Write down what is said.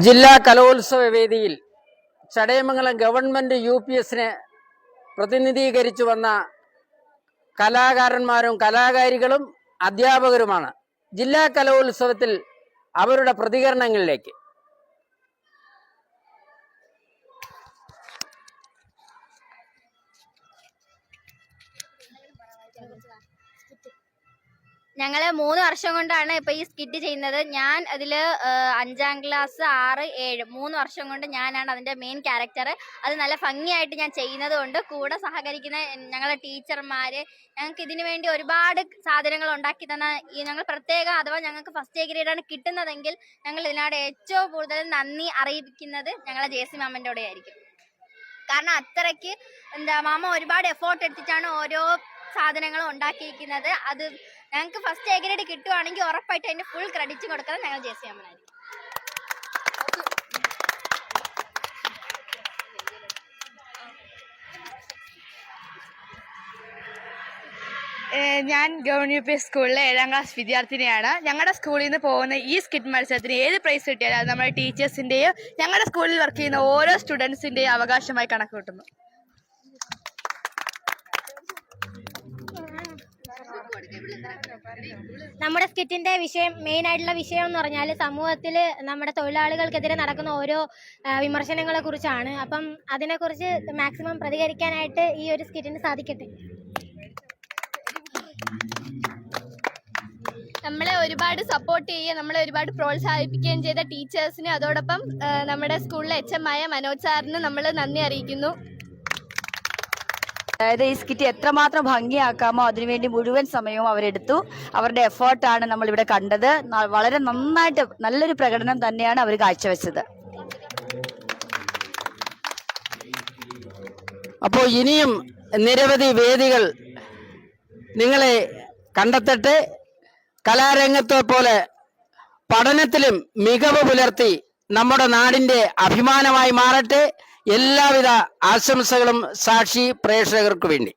ജില്ലാ കലോത്സവ വേദിയിൽ ചടയമംഗലം ഗവൺമെൻറ് UPSനെ പ്രതിനിധീകരിച്ചു വന്ന കലാകാരന്മാരും കലാകാരികളും അധ്യാപകരുമാണ്. ജില്ലാ കലോത്സവത്തിൽ അവരുടെ പ്രതികരണങ്ങളിലേക്ക്. ഞങ്ങൾ 3 വർഷം കൊണ്ടാണ് ഇപ്പോൾ ഈ സ്കിറ്റ് ചെയ്യുന്നത്. ഞാൻ അതിൽ 5ാം ക്ലാസ്, 6, 7 3 വർഷം കൊണ്ട് ഞാനാണ് അതിൻ്റെ മെയിൻ ക്യാരക്ടർ. അത് നല്ല ഭംഗിയായിട്ട് ഞാൻ ചെയ്യുന്നത് കൊണ്ട് കൂടെ സഹകരിക്കുന്ന ഞങ്ങളുടെ ടീച്ചർമാർ ഞങ്ങൾക്ക് ഇതിനു വേണ്ടി ഒരുപാട് സാധനങ്ങൾ ഉണ്ടാക്കി തന്ന ഞങ്ങൾ പ്രത്യേകം അഥവാ ഞങ്ങൾക്ക് ഫസ്റ്റ് ഗ്രേഡാണ് കിട്ടുന്നതെങ്കിൽ ഞങ്ങൾ ഇതിനോട് ഏറ്റവും കൂടുതൽ നന്ദി അറിയിക്കുന്നത് ഞങ്ങളെ ജേസി മാമൻ്റെ കൂടെ ആയിരിക്കും. കാരണം അത്രയ്ക്ക് മാമ ഒരുപാട് എഫേർട്ട് എടുത്തിട്ടാണ് ഓരോ സാധനങ്ങളും ഉണ്ടാക്കിയിരിക്കുന്നത്. അത് ഞങ്ങൾക്ക് ഫസ്റ്റ് ഗ്രേഡ് കിട്ടുവാണെങ്കിൽ ഉറപ്പായിട്ട് അതിൻ്റെ ഫുൾ ക്രെഡിറ്റ് കൊടുക്കുന്നത് ഞങ്ങൾ ജേസി മാമനായിരിക്കും. ഞാൻ ഗവൺമെന്റ് UPS സ്കൂളിലെ 7ാം ക്ലാസ് വിദ്യാർത്ഥിനിയാണ്. ഞങ്ങളുടെ സ്കൂളിൽ നിന്ന് പോകുന്ന ഈ സ്കിറ്റ് മത്സരത്തിന് ഏത് പ്രൈസ് കിട്ടിയാലും അത് നമ്മുടെ ടീച്ചേഴ്സിൻ്റെയും ഞങ്ങളുടെ സ്കൂളിൽ വർക്ക് ചെയ്യുന്ന ഓരോ സ്റ്റുഡൻസിൻ്റെയും അവകാശമായി കണക്ക് കൂട്ടുന്നു. നമ്മുടെ സ്കിറ്റിന്റെ മെയിൻ ആയിട്ടുള്ള വിഷയം എന്ന് പറഞ്ഞാൽ സമൂഹത്തിൽ നമ്മുടെ തൊഴിലാളികൾക്കെതിരെ നടക്കുന്ന ഓരോ വിമർശനങ്ങളെ കുറിച്ചാണ്. അപ്പം അതിനെക്കുറിച്ച് മാക്സിമം പ്രതികരിക്കാനായിട്ട് ഈ ഒരു സ്കിറ്റിന് സാധിക്കട്ടെ. നമ്മളെ ഒരുപാട് സപ്പോർട്ട് ചെയ്യുകയും നമ്മളെ ഒരുപാട് പ്രോത്സാഹിപ്പിക്കുകയും ചെയ്ത ടീച്ചേഴ്സിന്, അതോടൊപ്പം നമ്മുടെ സ്കൂളിലെ HM ആയ മനോജ് സാറിന് നമ്മൾ നന്ദി അറിയിക്കുന്നു. അതായത് ഈ സ്കിറ്റ് എത്രമാത്രം ഭംഗിയാക്കാമോ അതിനുവേണ്ടി മുഴുവൻ സമയവും അവരെടുത്തു. അവരുടെ എഫേർട്ടാണ് നമ്മളിവിടെ കണ്ടത്. വളരെ നന്നായിട്ട് നല്ലൊരു പ്രകടനം തന്നെയാണ് അവർ കാഴ്ചവെച്ചത്. അപ്പോൾ ഇനിയും നിരവധി വേദികൾ നിങ്ങളെ കണ്ടെത്തട്ടെ. കലാരംഗത്തെ പോലെ പഠനത്തിലും മികവ് പുലർത്തി നമ്മുടെ നാടിൻ്റെ അഭിമാനമായി മാറട്ടെ. എല്ലാവിധ ആശംസകളും സാക്ഷി പ്രേക്ഷകർക്ക് വേണ്ടി.